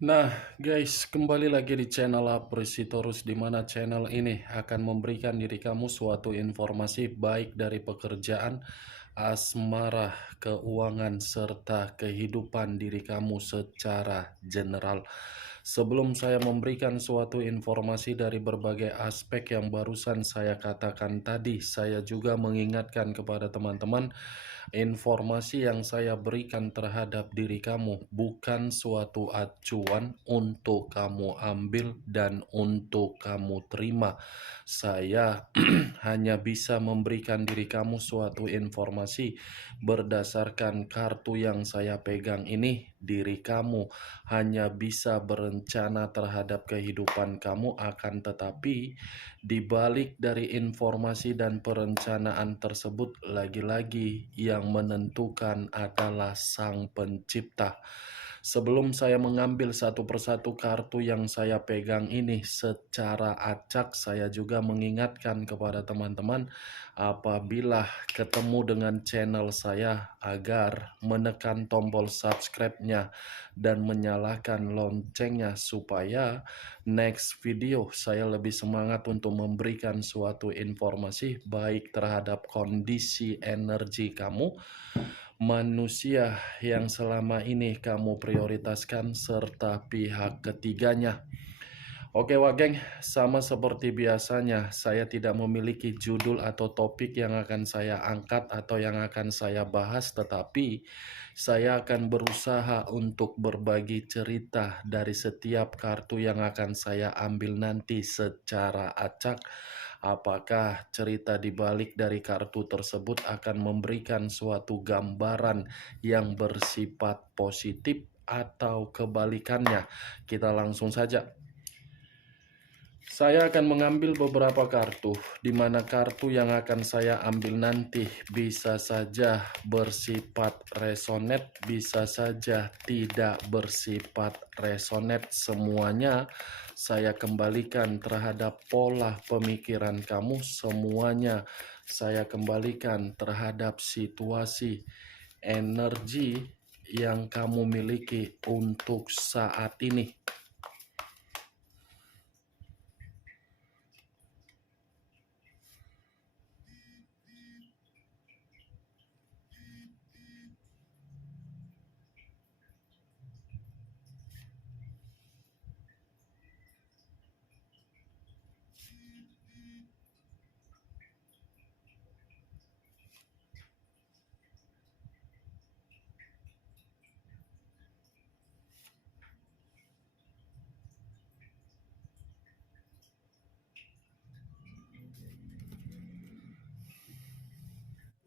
Nah, guys, kembali lagi di channel Apresitorus, di mana channel ini akan memberikan diri kamu suatu informasi baik dari pekerjaan, asmara, keuangan, serta kehidupan diri kamu secara general. Sebelum saya memberikan suatu informasi dari berbagai aspek yang barusan saya katakan tadi, saya juga mengingatkan kepada teman-teman, informasi yang saya berikan terhadap diri kamu bukan suatu acuan untuk kamu ambil dan untuk kamu terima. Saya hanya bisa memberikan diri kamu suatu informasi berdasarkan kartu yang saya pegang ini. Diri kamu hanya bisa berencana terhadap kehidupan kamu, akan tetapi di balik dari informasi dan perencanaan tersebut, lagi-lagi yang menentukan adalah Sang Pencipta. Sebelum saya mengambil satu persatu kartu yang saya pegang ini secara acak, saya juga mengingatkan kepada teman-teman apabila ketemu dengan channel saya agar menekan tombol subscribe-nya dan menyalakan loncengnya supaya next video saya lebih semangat untuk memberikan suatu informasi baik terhadap kondisi energi kamu, manusia yang selama ini kamu prioritaskan, serta pihak ketiganya. Oke wah geng, sama seperti biasanya, saya tidak memiliki judul atau topik yang akan saya angkat atau yang akan saya bahas, tetapi saya akan berusaha untuk berbagi cerita dari setiap kartu yang akan saya ambil nanti secara acak. Apakah cerita di balik dari kartu tersebut akan memberikan suatu gambaran yang bersifat positif atau kebalikannya? Kita langsung saja. Saya akan mengambil beberapa kartu, di mana kartu yang akan saya ambil nanti bisa saja bersifat resonate, bisa saja tidak bersifat resonate. Semuanya saya kembalikan terhadap pola pemikiran kamu, semuanya saya kembalikan terhadap situasi energi yang kamu miliki untuk saat ini.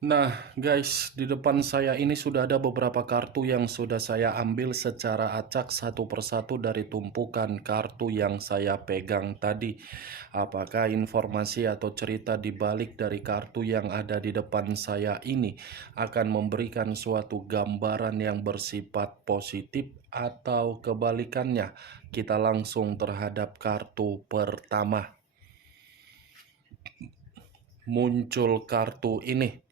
Nah guys, di depan saya ini sudah ada beberapa kartu yang sudah saya ambil secara acak satu persatu dari tumpukan kartu yang saya pegang tadi. Apakah informasi atau cerita di balik dari kartu yang ada di depan saya ini akan memberikan suatu gambaran yang bersifat positif atau kebalikannya? Kita langsung terhadap kartu pertama. Muncul kartu ini.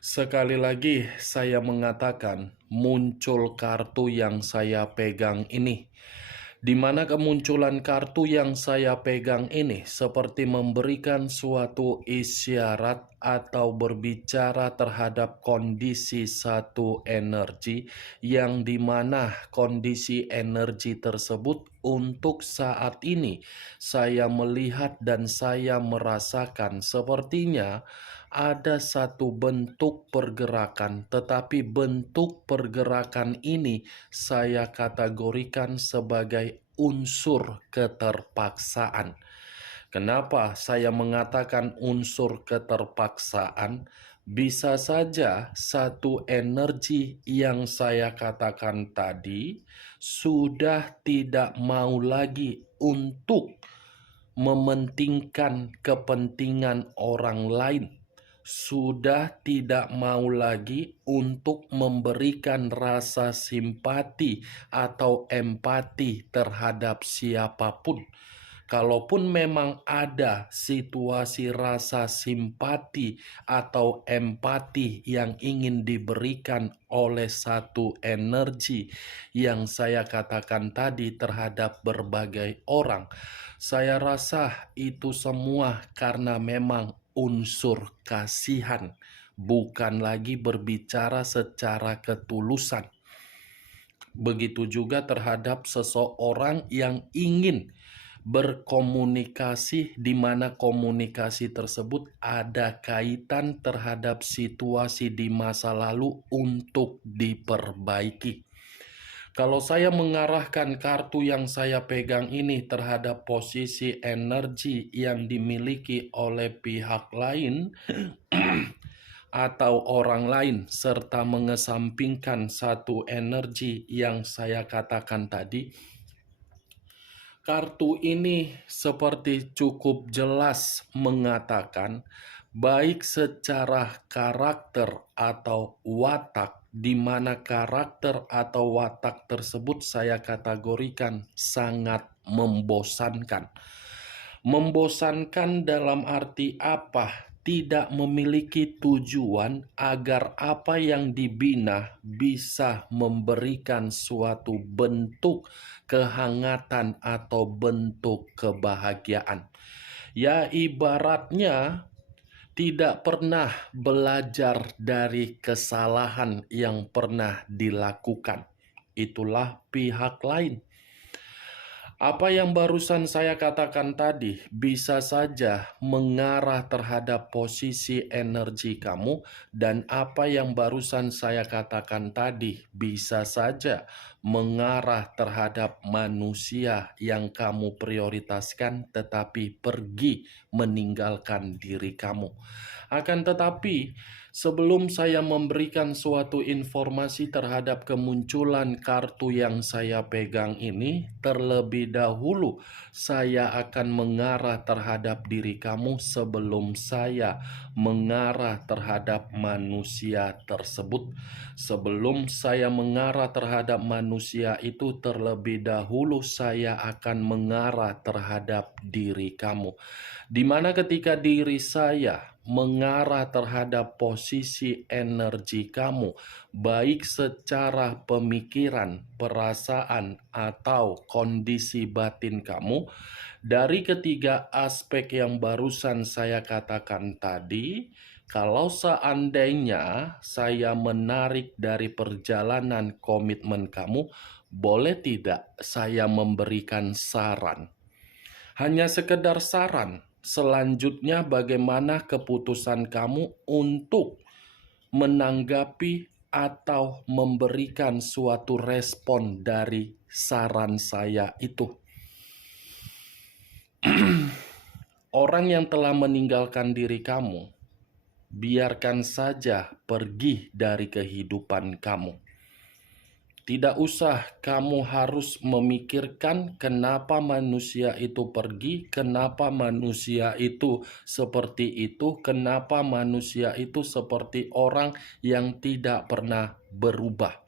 Sekali lagi saya mengatakan, muncul kartu yang saya pegang ini. Di mana kemunculan kartu yang saya pegang ini seperti memberikan suatu isyarat atau berbicara terhadap kondisi satu energi, yang dimana kondisi energi tersebut untuk saat ini saya melihat dan saya merasakan sepertinya ada satu bentuk pergerakan, tetapi bentuk pergerakan ini saya kategorikan sebagai unsur keterpaksaan. Kenapa saya mengatakan unsur keterpaksaan? Bisa saja satu energi yang saya katakan tadi sudah tidak mau lagi untuk mementingkan kepentingan orang lain, sudah tidak mau lagi untuk memberikan rasa simpati atau empati terhadap siapapun. kalaupun memang ada situasi rasa simpati atau empati yang ingin diberikan oleh satu energi yang saya katakan tadi terhadap berbagai orang, saya rasa itu semua karena memang unsur kasihan, bukan lagi berbicara secara ketulusan. Begitu juga terhadap seseorang yang ingin berkomunikasi, di mana komunikasi tersebut ada kaitan terhadap situasi di masa lalu untuk diperbaiki. Kalau saya mengarahkan kartu yang saya pegang ini terhadap posisi energi yang dimiliki oleh pihak lain atau orang lain, serta mengesampingkan satu energi yang saya katakan tadi, kartu ini seperti cukup jelas mengatakan baik secara karakter atau watak, di mana karakter atau watak tersebut saya kategorikan sangat membosankan. Membosankan dalam arti apa? Tidak memiliki tujuan agar apa yang dibina bisa memberikan suatu bentuk kehangatan atau bentuk kebahagiaan. Ya, ibaratnya tidak pernah belajar dari kesalahan yang pernah dilakukan. Itulah pihak lain. Apa yang barusan saya katakan tadi bisa saja mengarah terhadap posisi energi kamu, dan apa yang barusan saya katakan tadi bisa saja mengarah terhadap manusia yang kamu prioritaskan tetapi pergi meninggalkan diri kamu. Akan tetapi, sebelum saya memberikan suatu informasi terhadap kemunculan kartu yang saya pegang ini, terlebih dahulu saya akan mengarah terhadap diri kamu sebelum saya mengarah terhadap manusia tersebut. Sebelum saya mengarah terhadap manusia itu, terlebih dahulu saya akan mengarah terhadap diri kamu. Di mana ketika diri saya mengarah terhadap posisi energi kamu, baik secara pemikiran, perasaan, atau kondisi batin kamu, dari ketiga aspek yang barusan saya katakan tadi, kalau seandainya saya menarik dari perjalanan komitmen kamu, boleh tidak saya memberikan saran? Hanya sekedar saran. Selanjutnya bagaimana keputusan kamu untuk menanggapi atau memberikan suatu respon dari saran saya itu. Orang yang telah meninggalkan diri kamu, biarkan saja pergi dari kehidupan kamu. Tidak usah kamu harus memikirkan kenapa manusia itu pergi, kenapa manusia itu seperti itu, kenapa manusia itu seperti orang yang tidak pernah berubah.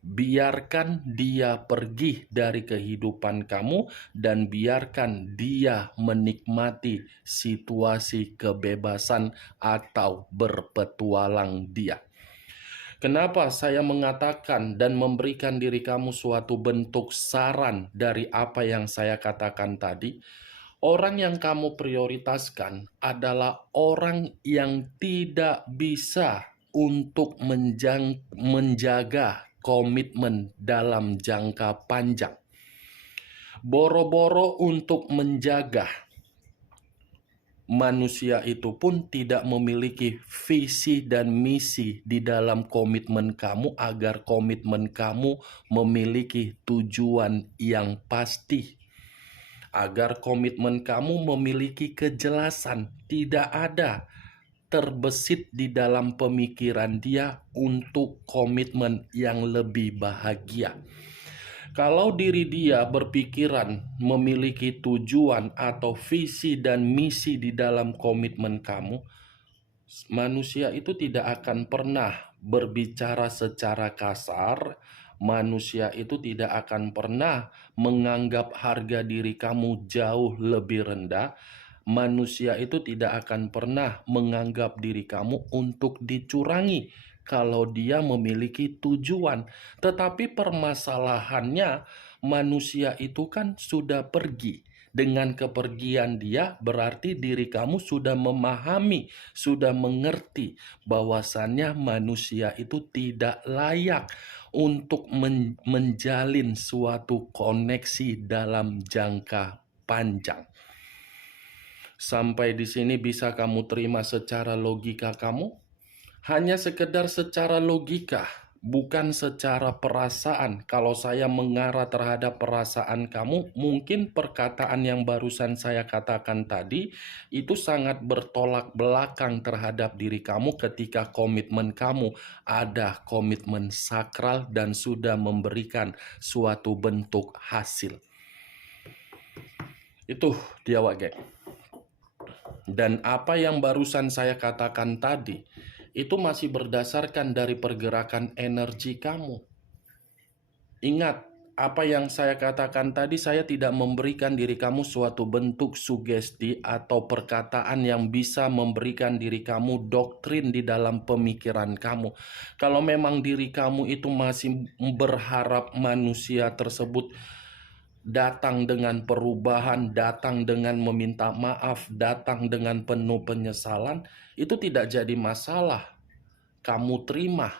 Biarkan dia pergi dari kehidupan kamu dan biarkan dia menikmati situasi kebebasan atau berpetualang dia. Kenapa saya mengatakan dan memberikan diri kamu suatu bentuk saran dari apa yang saya katakan tadi? Orang yang kamu prioritaskan adalah orang yang tidak bisa untuk menjaga komitmen dalam jangka panjang. Boro-boro untuk menjaga, manusia itu pun tidak memiliki visi dan misi di dalam komitmen kamu agar komitmen kamu memiliki tujuan yang pasti. Agar komitmen kamu memiliki kejelasan, tidak ada terbesit di dalam pemikiran dia untuk komitmen yang lebih bahagia. Kalau diri dia berpikiran memiliki tujuan atau visi dan misi di dalam komitmen kamu, manusia itu tidak akan pernah berbicara secara kasar Manusia itu tidak akan pernah menganggap harga diri kamu jauh lebih rendah. Manusia itu tidak akan pernah menganggap diri kamu untuk dicurangi kalau dia memiliki tujuan. Tetapi permasalahannya, manusia itu kan sudah pergi. Dengan kepergian dia, berarti diri kamu sudah memahami, sudah mengerti bahwasannya manusia itu tidak layak untuk menjalin suatu koneksi dalam jangka panjang. Sampai di sini bisa kamu terima secara logika kamu? Hanya sekedar secara logika, bukan secara perasaan. Kalau saya mengarah terhadap perasaan kamu, mungkin perkataan yang barusan saya katakan tadi itu sangat bertolak belakang terhadap diri kamu ketika komitmen kamu ada komitmen sakral dan sudah memberikan suatu bentuk hasil. Itu dia wage. Dan apa yang barusan saya katakan tadi itu masih berdasarkan dari pergerakan energi kamu. Ingat, apa yang saya katakan tadi, saya tidak memberikan diri kamu suatu bentuk sugesti atau perkataan yang bisa memberikan diri kamu doktrin di dalam pemikiran kamu. Kalau memang diri kamu itu masih berharap manusia tersebut datang dengan perubahan, datang dengan meminta maaf, datang dengan penuh penyesalan, itu tidak jadi masalah. Kamu terima.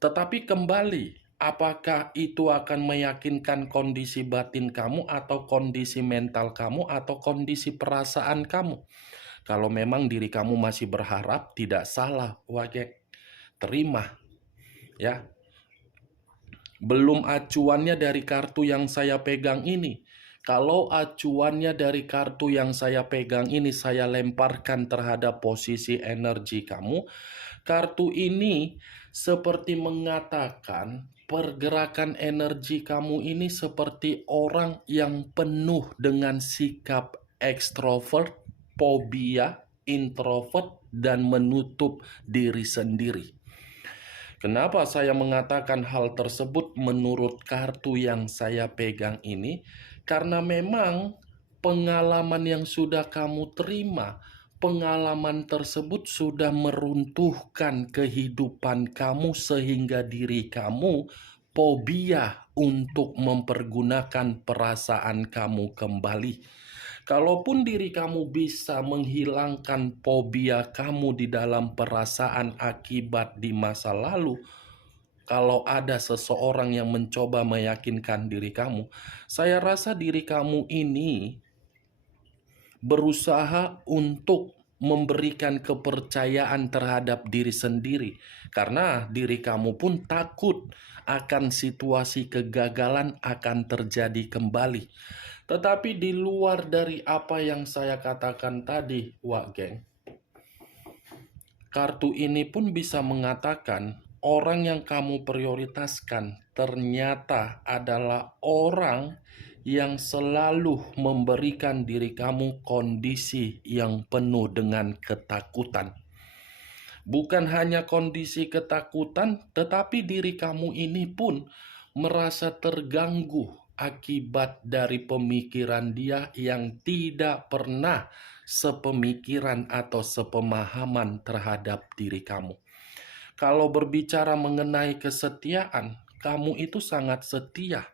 Tetapi kembali, apakah itu akan meyakinkan kondisi batin kamu atau kondisi mental kamu atau kondisi perasaan kamu? Kalau memang diri kamu masih berharap, tidak salah, wage. Terima. Ya. Belum acuannya dari kartu yang saya pegang ini. Kalau acuannya dari kartu yang saya pegang ini saya lemparkan terhadap posisi energi kamu, kartu ini seperti mengatakan pergerakan energi kamu ini seperti orang yang penuh dengan sikap ekstrovert, fobia, introvert, dan menutup diri sendiri. Kenapa saya mengatakan hal tersebut menurut kartu yang saya pegang ini? Karena memang pengalaman yang sudah kamu terima, pengalaman tersebut sudah meruntuhkan kehidupan kamu sehingga diri kamu fobia untuk mempergunakan perasaan kamu kembali. Kalaupun diri kamu bisa menghilangkan fobia kamu di dalam perasaan akibat di masa lalu, kalau ada seseorang yang mencoba meyakinkan diri kamu, saya rasa diri kamu ini berusaha untuk memberikan kepercayaan terhadap diri sendiri, karena diri kamu pun takut akan situasi kegagalan akan terjadi kembali. Tetapi di luar dari apa yang saya katakan tadi, Wak Geng, kartu ini pun bisa mengatakan orang yang kamu prioritaskan ternyata adalah orang yang selalu memberikan diri kamu kondisi yang penuh dengan ketakutan. Bukan hanya kondisi ketakutan, tetapi diri kamu ini pun merasa terganggu akibat dari pemikiran dia yang tidak pernah sepemikiran atau sepemahaman terhadap diri kamu. Kalau berbicara mengenai kesetiaan, kamu itu sangat setia.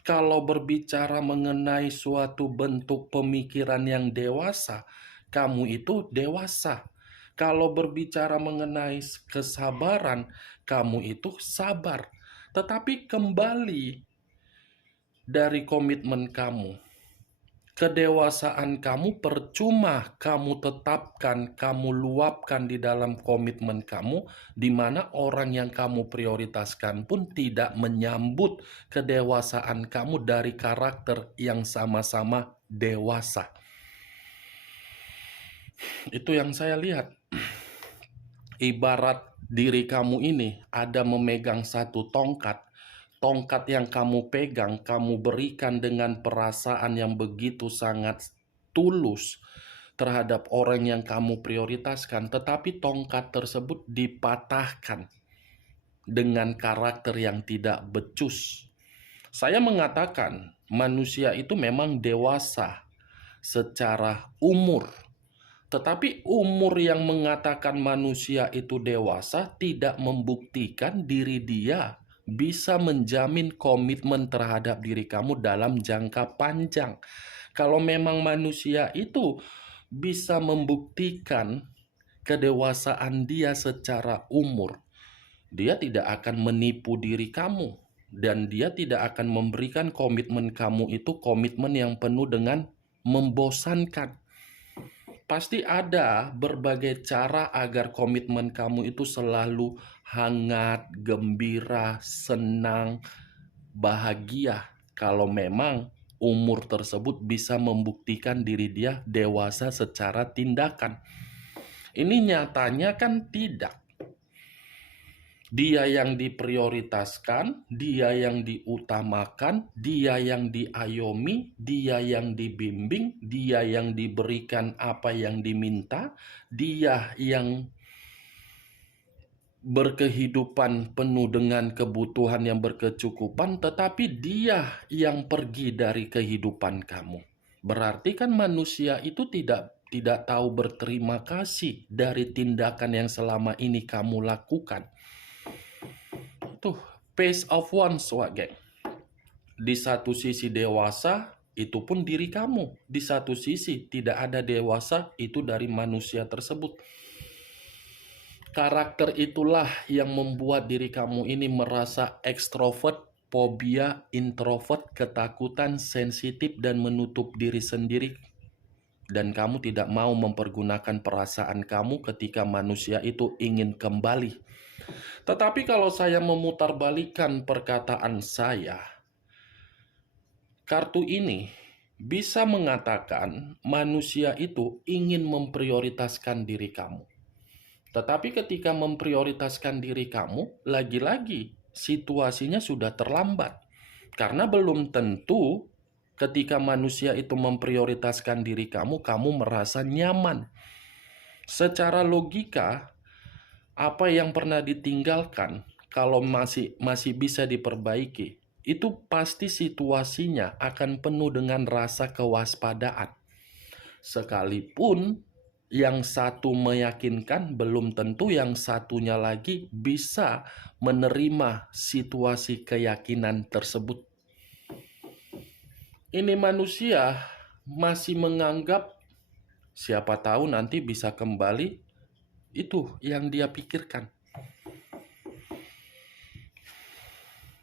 Kalau berbicara mengenai suatu bentuk pemikiran yang dewasa, kamu itu dewasa. Kalau berbicara mengenai kesabaran, kamu itu sabar. Tetapi kembali dari komitmen kamu, kedewasaan kamu percuma kamu tetapkan, kamu luapkan di dalam komitmen kamu, di mana orang yang kamu prioritaskan pun tidak menyambut kedewasaan kamu dari karakter yang sama-sama dewasa. Itu yang saya lihat. Ibarat diri kamu ini ada memegang satu tongkat. Tongkat yang kamu pegang, kamu berikan dengan perasaan yang begitu sangat tulus terhadap orang yang kamu prioritaskan, tetapi tongkat tersebut dipatahkan. dengan karakter yang tidak becus. Saya mengatakan manusia itu memang dewasa secara umur. Tetapi umur yang mengatakan manusia itu dewasa tidak membuktikan diri dia bisa menjamin komitmen terhadap diri kamu dalam jangka panjang. Kalau memang manusia itu bisa membuktikan kedewasaan dia secara umur, dia tidak akan menipu diri kamu. Dan dia tidak akan memberikan komitmen kamu itu komitmen yang penuh dengan membosankan. Pasti ada berbagai cara agar komitmen kamu itu selalu hangat, gembira, senang, bahagia. Kalau memang umur tersebut bisa membuktikan diri dia dewasa secara tindakan. Ini nyatanya kan tidak. Dia yang diprioritaskan, dia yang diutamakan, dia yang diayomi, dia yang dibimbing, dia yang diberikan apa yang diminta, dia yang berkehidupan penuh dengan kebutuhan yang berkecukupan, tetapi dia yang pergi dari kehidupan kamu. Berarti kan manusia itu tidak tahu berterima kasih dari tindakan yang selama ini kamu lakukan. Tuh, pace of one, geng. Di satu sisi dewasa, itu pun diri kamu. Di satu sisi tidak ada dewasa, itu dari manusia tersebut. Karakter itulah yang membuat diri kamu ini merasa ekstrovert, fobia, introvert, ketakutan, sensitif, dan menutup diri sendiri. Dan kamu tidak mau mempergunakan perasaan kamu ketika manusia itu ingin kembali. Tetapi kalau saya memutarbalikkan perkataan saya, kartu ini bisa mengatakan manusia itu ingin memprioritaskan diri kamu. Tetapi ketika memprioritaskan diri kamu, lagi-lagi situasinya sudah terlambat. Karena belum tentu ketika manusia itu memprioritaskan diri kamu, kamu merasa nyaman. Secara logika, apa yang pernah ditinggalkan, kalau masih bisa diperbaiki, itu pasti situasinya akan penuh dengan rasa kewaspadaan. Sekalipun yang satu meyakinkan, belum tentu yang satunya lagi bisa menerima situasi keyakinan tersebut. Ini manusia masih menganggap siapa tahu nanti bisa kembali. Itu yang dia pikirkan.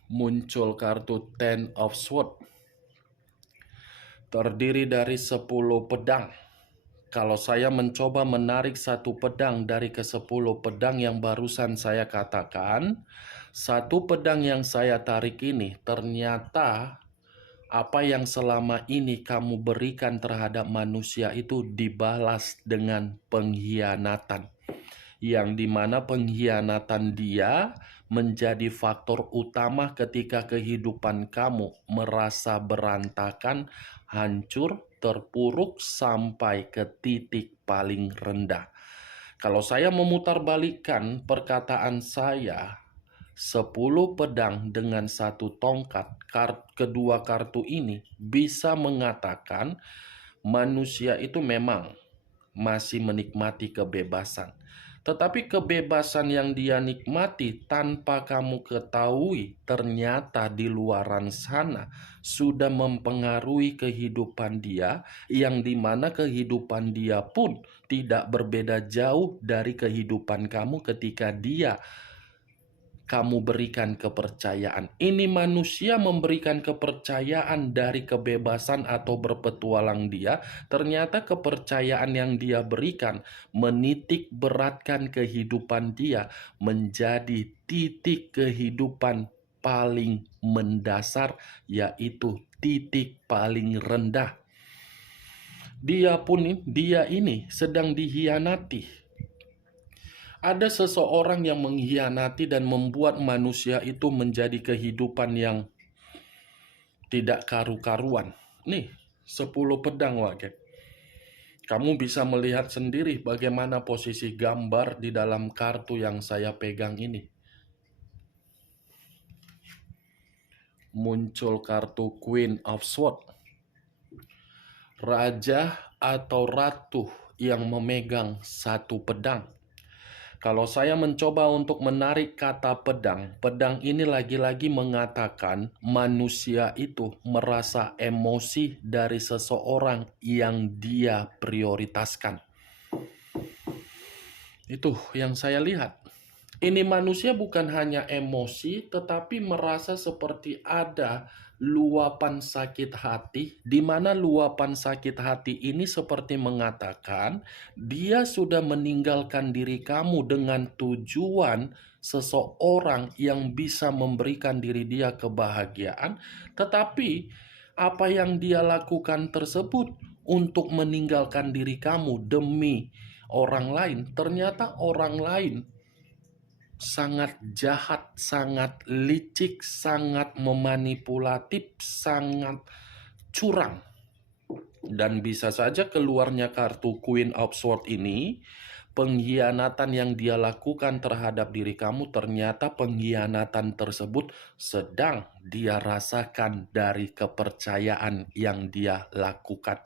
Muncul kartu Ten of Swords. Terdiri dari 10 pedang. Kalau saya mencoba menarik satu pedang dari ke-10 pedang yang barusan saya katakan, satu pedang yang saya tarik ini ternyata apa yang selama ini kamu berikan terhadap manusia itu dibalas dengan pengkhianatan. Yang dimana pengkhianatan dia menjadi faktor utama ketika kehidupan kamu merasa berantakan, hancur, terpuruk sampai ke titik paling rendah. Kalau saya memutarbalikkan perkataan saya, 10 pedang dengan satu tongkat, kedua kartu ini bisa mengatakan manusia itu memang masih menikmati kebebasan. Tetapi kebebasan yang dia nikmati tanpa kamu ketahui ternyata di luaran sana sudah mempengaruhi kehidupan dia, yang dimana kehidupan dia pun tidak berbeda jauh dari kehidupan kamu ketika kamu berikan kepercayaan. Ini manusia memberikan kepercayaan dari kebebasan atau berpetualang dia. Ternyata kepercayaan yang dia berikan menitik beratkan kehidupan dia menjadi titik kehidupan paling mendasar, yaitu titik paling rendah. Dia ini sedang dihianati. Ada seseorang yang mengkhianati dan membuat manusia itu menjadi kehidupan yang tidak karu-karuan. Nih, 10 pedang, Wak. Kamu bisa melihat sendiri bagaimana posisi gambar di dalam kartu yang saya pegang ini. Muncul kartu Queen of Swords. Raja atau ratu yang memegang satu pedang. Kalau saya mencoba untuk menarik kata pedang, pedang ini lagi-lagi mengatakan manusia itu merasa emosi dari seseorang yang dia prioritaskan. Itu yang saya lihat. Ini manusia bukan hanya emosi, tetapi merasa seperti ada luapan sakit hati, di mana luapan sakit hati ini seperti mengatakan, dia sudah meninggalkan diri kamu dengan tujuan seseorang yang bisa memberikan diri dia kebahagiaan, tetapi apa yang dia lakukan tersebut untuk meninggalkan diri kamu demi orang lain, ternyata orang lain sangat jahat, sangat licik, sangat memanipulatif, sangat curang. Dan bisa saja keluarnya kartu Queen of Swords ini, pengkhianatan yang dia lakukan terhadap diri kamu, ternyata pengkhianatan tersebut sedang dia rasakan dari kepercayaan yang dia lakukan.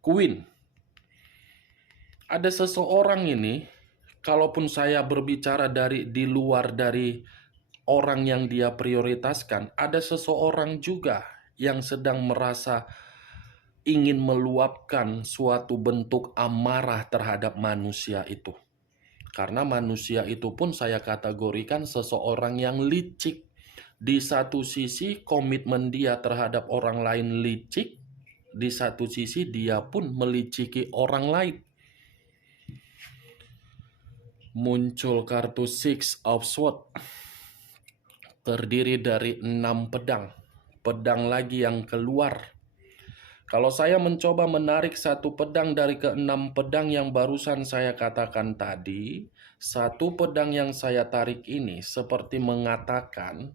Queen, ada seseorang ini, kalaupun saya berbicara di luar dari orang yang dia prioritaskan, ada seseorang juga yang sedang merasa ingin meluapkan suatu bentuk amarah terhadap manusia itu. Karena manusia itu pun saya kategorikan seseorang yang licik. Di satu sisi komitmen dia terhadap orang lain licik, di satu sisi dia pun meliciki orang lain. Muncul kartu Six of Swords, terdiri dari 6 pedang. Pedang lagi yang keluar. Kalau saya mencoba menarik satu pedang dari ke-6 pedang yang barusan saya katakan tadi, satu pedang yang saya tarik ini seperti mengatakan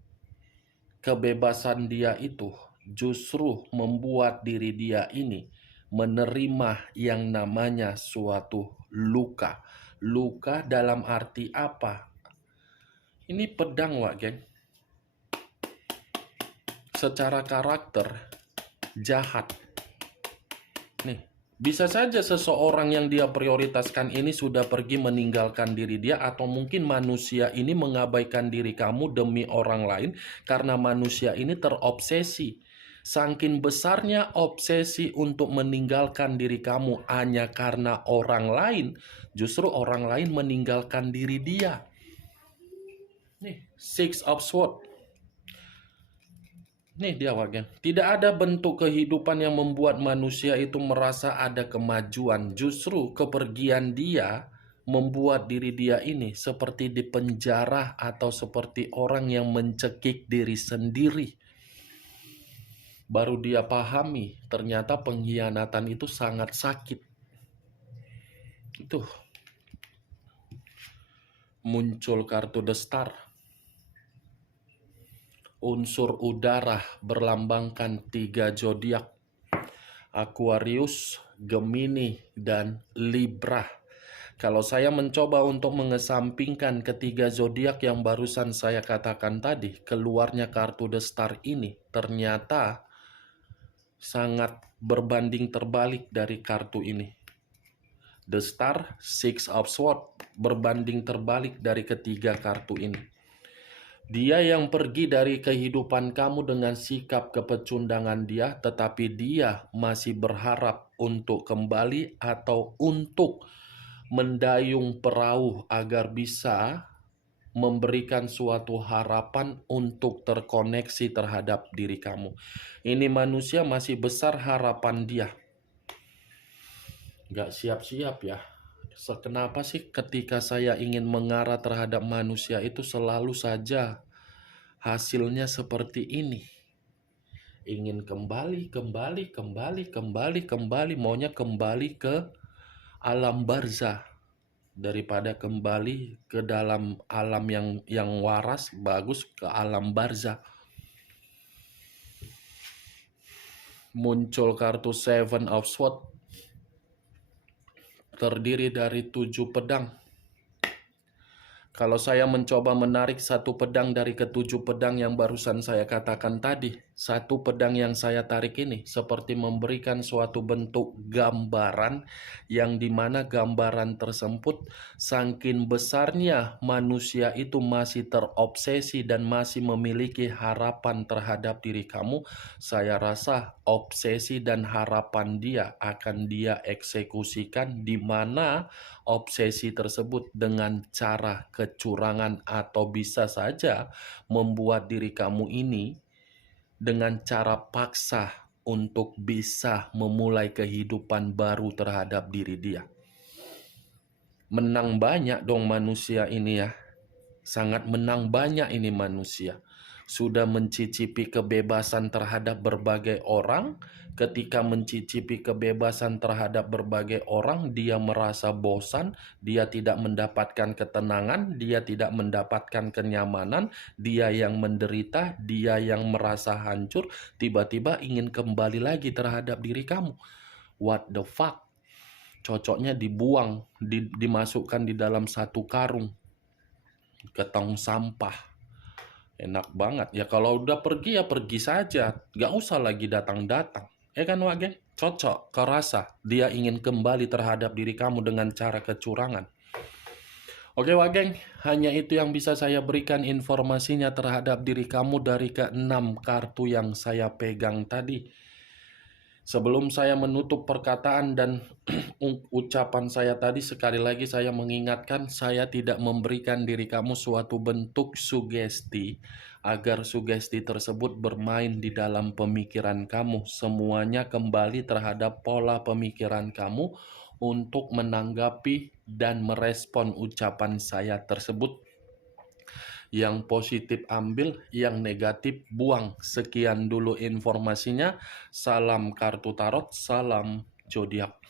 kebebasan dia itu justru membuat diri dia ini menerima yang namanya suatu luka. Luka dalam arti apa? Ini pedang, Wak, geng. Secara karakter jahat. Nih, bisa saja seseorang yang dia prioritaskan ini sudah pergi meninggalkan diri dia, atau mungkin manusia ini mengabaikan diri kamu demi orang lain karena manusia ini terobsesi. Saking besarnya obsesi untuk meninggalkan diri kamu hanya karena orang lain, justru orang lain meninggalkan diri dia. Nih, Six of Swords. Nih dia, Wagen. Tidak ada bentuk kehidupan yang membuat manusia itu merasa ada kemajuan. Justru kepergian dia membuat diri dia ini seperti di penjara atau seperti orang yang mencekik diri sendiri. Baru dia pahami ternyata pengkhianatan itu sangat sakit. Itu muncul kartu The Star. Unsur udara berlambangkan 3 zodiak: Aquarius, Gemini, dan Libra. Kalau saya mencoba untuk mengesampingkan ketiga zodiak yang barusan saya katakan tadi, keluarnya kartu The Star ini ternyata sangat berbanding terbalik dari kartu ini. The Star, Six of Swords, berbanding terbalik dari ketiga kartu ini. Dia yang pergi dari kehidupan kamu dengan sikap kepecundangan dia, tetapi dia masih berharap untuk kembali atau untuk mendayung perahu agar bisa memberikan suatu harapan untuk terkoneksi terhadap diri kamu. Ini manusia masih besar harapan dia. Gak siap-siap ya. Kenapa sih ketika saya ingin mengarah terhadap manusia itu selalu saja hasilnya seperti ini? Ingin kembali, maunya kembali ke alam barzah. Daripada kembali ke dalam alam yang waras, bagus ke alam barzah. Muncul kartu Seven of Swords, terdiri dari 7 pedang. Kalau saya mencoba menarik satu pedang dari ketujuh pedang yang barusan saya katakan tadi, satu pedang yang saya tarik ini seperti memberikan suatu bentuk gambaran yang dimana gambaran tersebut saking besarnya manusia itu masih terobsesi dan masih memiliki harapan terhadap diri kamu. Saya rasa obsesi dan harapan dia akan dia eksekusikan, di mana obsesi tersebut dengan cara kecurangan atau bisa saja membuat diri kamu ini dengan cara paksa untuk bisa memulai kehidupan baru terhadap diri dia. Menang banyak dong manusia ini ya. Sangat menang banyak ini manusia. Sudah mencicipi kebebasan terhadap berbagai orang. Ketika mencicipi kebebasan terhadap berbagai orang, dia merasa bosan, dia tidak mendapatkan ketenangan, dia tidak mendapatkan kenyamanan, dia yang menderita, dia yang merasa hancur, tiba-tiba ingin kembali lagi terhadap diri kamu. What the fuck? Cocoknya dibuang, dimasukkan di dalam satu karung ke tong sampah. Enak banget. Ya kalau udah pergi ya pergi saja. Gak usah lagi datang-datang. Ya kan Wak Geng? Cocok, kerasa. Dia ingin kembali terhadap diri kamu dengan cara kecurangan. Oke Wak Geng, hanya itu yang bisa saya berikan informasinya terhadap diri kamu dari ke-6 kartu yang saya pegang tadi. Sebelum saya menutup perkataan dan ucapan saya tadi, sekali lagi saya mengingatkan, saya tidak memberikan diri kamu suatu bentuk sugesti agar sugesti tersebut bermain di dalam pemikiran kamu. Semuanya kembali terhadap pola pemikiran kamu untuk menanggapi dan merespon ucapan saya tersebut. Yang positif ambil, yang negatif buang. Sekian dulu informasinya. Salam kartu tarot, salam zodiak.